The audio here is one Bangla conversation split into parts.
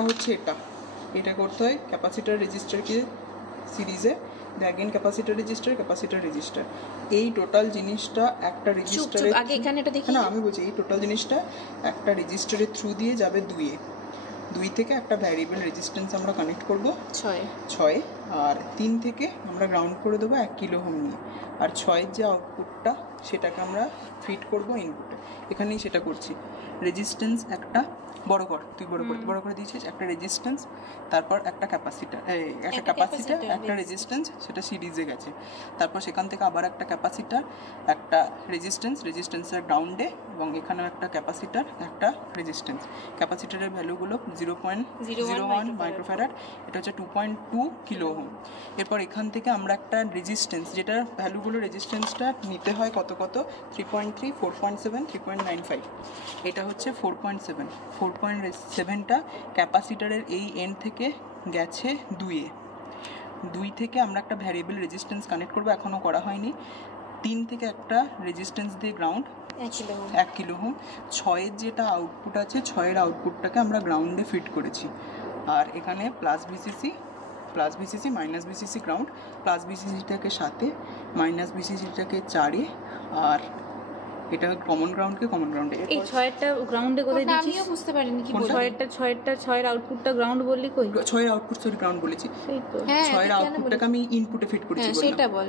ব্যাপারটা হচ্ছে এটা করতে হয় ক্যাপাসিটার রেজিস্টারকে সিরিজে, অ্যাগেন ক্যাপাসিটার রেজিস্টার এই টোটাল জিনিসটা একটা রেজিস্টারে আগে এখানে এটা দেখি না, আমি বলছি এই টোটাল জিনিসটা একটা রেজিস্টারের থ্রু দিয়ে যাবে 2 থেকে একটা ভ্যারিয়েবল রেজিস্ট্যান্স আমরা কানেক্ট করব 6 আর 3 থেকে আমরা গ্রাউন্ড করে দেবো 1 কিলো ওহম নিয়ে, আর 6 যে আউটপুটটা সেটাকে আমরা ফিড করব ইনপুটে। এখানেই সেটা করছি। রেজিস্ট্যান্স একটা বড় করে দিয়েছিস, একটা রেজিস্ট্যান্স, তারপর একটা ক্যাপাসিটার, একটা রেজিস্ট্যান্স, সেটা সিরিজে গেছে, তারপর সেখান থেকে আবার একটা ক্যাপাসিটার, একটা রেজিস্ট্যান্সের গ্রাউন্ডে, এবং এখানেও একটা ক্যাপাসিটার, একটা রেজিস্ট্যান্স। ক্যাপাসিটারের ভ্যালুগুলো 0.01 মাইক্রোফ্যারাড, এটা হচ্ছে 2.2 কিলো ওহম। এরপর এখান থেকে আমরা একটা রেজিস্ট্যান্স, যেটার ভ্যালুগুলো রেজিস্ট্যান্সটা নিতে হয় কত 3.3, 4.7, 3.95, এটা হচ্ছে 4.7টা ক্যাপাসিটারের এই এন্ড থেকে গেছে 2 থেকে আমরা একটা ভ্যারিয়েবল রেজিস্ট্যান্স কানেক্ট করবো, এখনও করা হয়নি। 3 থেকে একটা রেজিস্ট্যান্স দিয়ে গ্রাউন্ড 1 কিলো ওহম। 6 যেটা আউটপুট আছে, 6 আউটপুটটাকে আমরা গ্রাউন্ডে ফিট করেছি, আর এখানে plus VCC minus VCC ground, plus ভিসিসিটাকে 7, মাইনাস ভিসিসিটাকে 4, আর এটা কমন গ্রাউন্ডে। এই 6টা গ্রাউন্ডে কোথায় দিয়েছিস? আমিও বুঝতে পারিনি কি বলছিস। 6এর আউটপুটটা গ্রাউন্ড বললি কই? 6 এর আউটপুট গ্রাউন্ড বলেছি। সেই তো 6 এর আউটপুটটাকে আমি ইনপুটে ফিট করেছি বললাম। সেটা বল।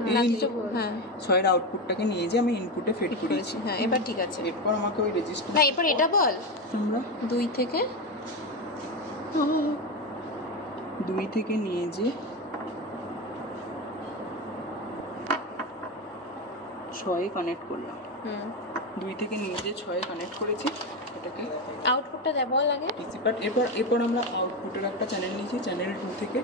হ্যাঁ 6 এর আউটপুটটাকে নিয়ে যে আমি ইনপুটে ফিট করেছি। হ্যাঁ এবার ঠিক আছে। এরপর আমাকে ওই রেজিস্টার না, এরপর এটা বল। আমরা 2 থেকে নিয়ে যে 6 কানেক্ট করলাম। 2 থেকে নিয়ে যে 6 কানেক্ট করেছি, এটাকে আউটপুটটা দেব লাগে ডিসিপ্যাট। এরপর আমরা আউটপুটের একটা চ্যানেল নিয়েছি, চ্যানেল 2 থেকে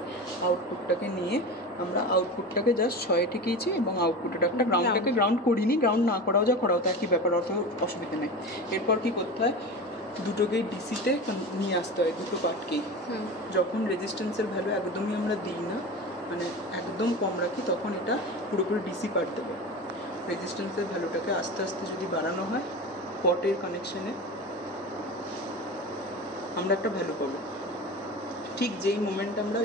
আউটপুটটাকে নিয়ে আমরা আউটপুটটাকে জাস্ট 6 ঠেকেছি, এবং আউটপুটের একটা গ্রাউন্ডটাকে গ্রাউন্ড করিনি, গ্রাউন্ড না করাও তো একই ব্যাপার, অত অসুবিধা নেই। এরপর কি করতে হয়, দুটোকেই ডিসিতে নিয়ে আসতে হয়, দুটো পার্টকেই। যখন রেজিস্ট্যান্সের ভ্যালু একদমই আমরা দিই না, মানে একদম কম রাখি, তখন এটা পুরোপুরি ডিসি পার্ট দেবে। রেজিস্ট্যান্সের ভ্যালুটাকে আস্তে আস্তে যদি বাড়ানো হয়, পটের কানেকশানে আমরা একটা ভ্যালু পাবো। ঠিক যেই মোমেন্টে আমরা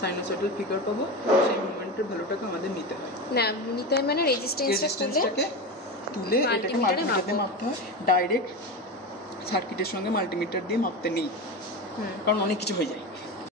সাইনোসয়েডাল ফিগার পাবো, সেই মোমেন্টের ভ্যালুটাকে আমাদের নিতে হয়। মানে রেজিস্ট্যান্সটাকে তুলে এটাকে মাল্টিমিটার দিয়ে মাপতে হয়। ডাইরেক্ট সার্কিটের সঙ্গে মাল্টিমিটার দিয়ে মাপতে নেই, কারণ অনেক কিছু হয়ে যায়।